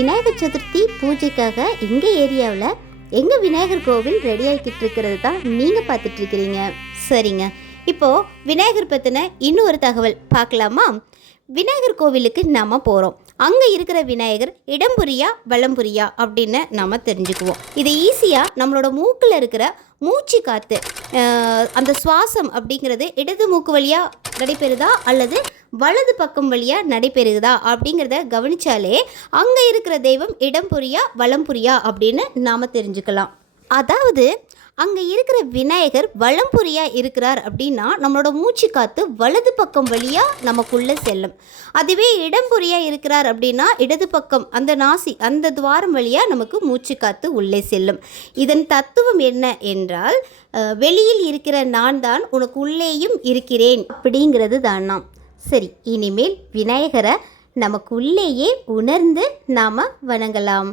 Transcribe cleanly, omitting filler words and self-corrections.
விநாயகர் சதுர்த்தி பூஜைக்காக எங்கள் ஏரியாவில் எங்கள் விநாயகர் கோவில் ரெடி ஆகிக்கிட்டு இருக்கிறது தான் நீங்கள் பார்த்துட்டு இருக்கிறீங்க. சரிங்க, இப்போது விநாயகர் பற்றின இன்னொரு தகவல் பார்க்கலாமா? விநாயகர் கோவிலுக்கு நாம் போகிறோம். அங்கே இருக்கிற விநாயகர் இடம்புரியா வலம்புரியா அப்படின்னு நாம் தெரிஞ்சுக்குவோம். இது ஈஸியாக நம்மளோட மூக்கில் இருக்கிற மூச்சு காற்று, அந்த சுவாசம் அப்படிங்கிறது இடது மூக்கு வழியாக நடைபெறுதா அல்லது வலது பக்கம் வழியாக நடைபெறுகுதா அப்படிங்கிறத கவனித்தாலே அங்கே இருக்கிற தெய்வம் இடம்புரியா வலம்புரியா அப்படின்னு நாம் தெரிஞ்சுக்கலாம். அதாவது அங்கே இருக்கிற விநாயகர் வலம்புரியாக இருக்கிறார் அப்படின்னா நம்மளோட மூச்சு காற்று வலது பக்கம் வழியாக நமக்குள்ளே செல்லும். அதுவே இடம்புரியாக இருக்கிறார் அப்படின்னா இடது பக்கம் அந்த நாசி அந்த துவாரம் வழியாக நமக்கு மூச்சு காற்று உள்ளே செல்லும். இதன் தத்துவம் என்ன என்றால், வெளியில் இருக்கிற நான் தான் உனக்கு உள்ளேயும் இருக்கிறேன் அப்படிங்கிறது தானா. சரி, இனிமேல் விநாயகரை நமக்கு உள்ளேயே உணர்ந்து நாம் வணங்கலாம்.